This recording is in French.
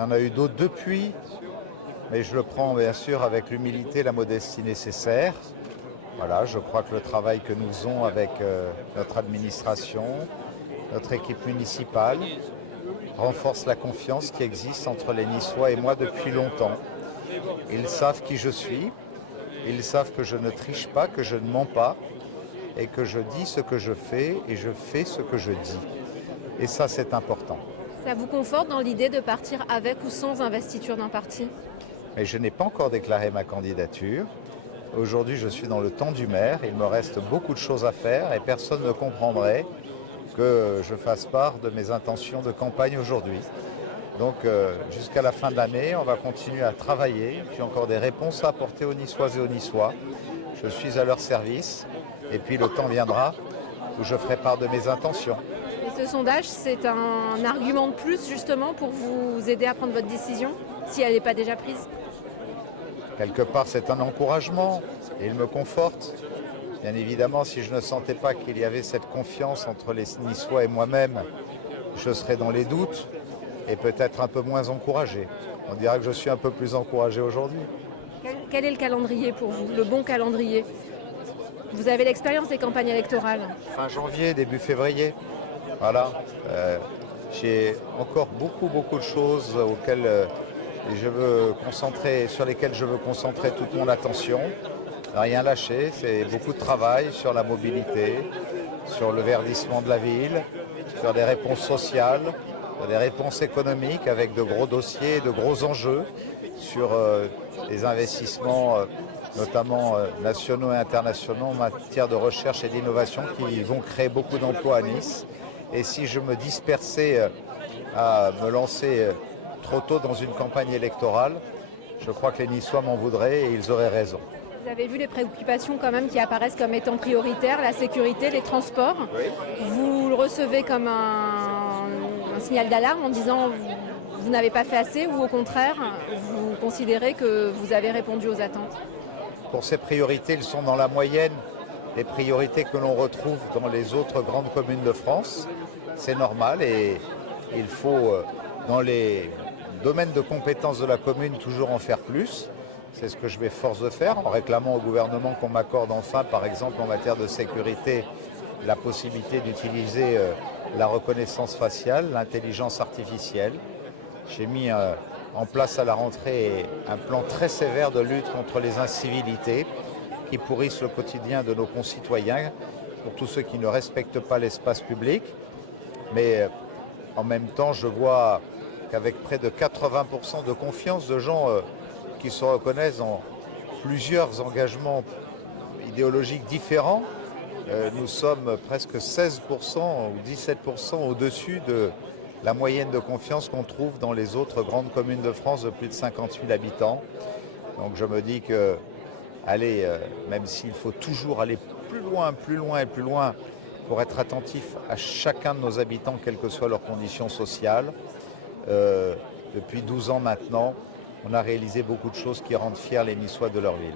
y en a eu d'autres depuis, mais je le prends bien sûr avec l'humilité et la modestie nécessaires. Voilà, je crois que le travail que nous faisons avec notre administration, notre équipe municipale, renforce la confiance qui existe entre les Niçois et moi depuis longtemps. Ils savent qui je suis, ils savent que je ne triche pas, que je ne mens pas, et que je dis ce que je fais et je fais ce que je dis. Et ça, c'est important. Ça vous conforte dans l'idée de partir avec ou sans investiture d'un parti? Mais je n'ai pas encore déclaré ma candidature. Aujourd'hui, je suis dans le temps du maire. Il me reste beaucoup de choses à faire et personne ne comprendrait que je fasse part de mes intentions de campagne aujourd'hui. Donc, jusqu'à la fin de l'année, on va continuer à travailler. J'ai encore des réponses à apporter aux Niçoises et aux Niçois. Je suis à leur service. Et puis, le temps viendra où je ferai part de mes intentions. Et ce sondage, c'est un argument de plus justement pour vous aider à prendre votre décision, si elle n'est pas déjà prise? Quelque part, c'est un encouragement et il me conforte. Bien évidemment, si je ne sentais pas qu'il y avait cette confiance entre les Niçois et moi-même, je serais dans les doutes et peut-être un peu moins encouragé. On dirait que je suis un peu plus encouragé aujourd'hui. Quel est le calendrier pour vous, le bon calendrier? Vous avez l'expérience des campagnes électorales. Fin janvier, début février. Voilà. J'ai encore beaucoup de choses auxquelles sur lesquelles je veux concentrer toute mon attention. Rien lâcher, c'est beaucoup de travail sur la mobilité, sur le verdissement de la ville, sur des réponses sociales, sur des réponses économiques avec de gros dossiers, de gros enjeux, sur les investissements notamment nationaux et internationaux en matière de recherche et d'innovation qui vont créer beaucoup d'emplois à Nice. Et si je me dispersais à me lancer trop tôt dans une campagne électorale, je crois que les Niçois m'en voudraient et ils auraient raison. Vous avez vu les préoccupations quand même qui apparaissent comme étant prioritaires, la sécurité, les transports. Oui. Vous le recevez comme un signal d'alarme en disant vous n'avez pas fait assez ou au contraire, vous considérez que vous avez répondu aux attentes? Pour ces priorités, ils sont dans la moyenne des priorités que l'on retrouve dans les autres grandes communes de France. C'est normal et il faut, dans les domaines de compétences de la commune, toujours en faire plus. C'est ce que je m'efforce de faire en réclamant au gouvernement qu'on m'accorde enfin, par exemple en matière de sécurité, la possibilité d'utiliser la reconnaissance faciale, l'intelligence artificielle. J'ai mis en place à la rentrée un plan très sévère de lutte contre les incivilités qui pourrissent le quotidien de nos concitoyens, pour tous ceux qui ne respectent pas l'espace public. Mais en même temps, je vois qu'avec près de 80% de confiance de gens qui se reconnaissent dans plusieurs engagements idéologiques différents, nous sommes presque 16% ou 17% au-dessus de la moyenne de confiance qu'on trouve dans les autres grandes communes de France de plus de 50 000 habitants. Donc je me dis que, même s'il faut toujours aller plus loin pour être attentif à chacun de nos habitants, quelles que soient leurs conditions sociales, depuis 12 ans maintenant, on a réalisé beaucoup de choses qui rendent fiers les Niçois de leur ville.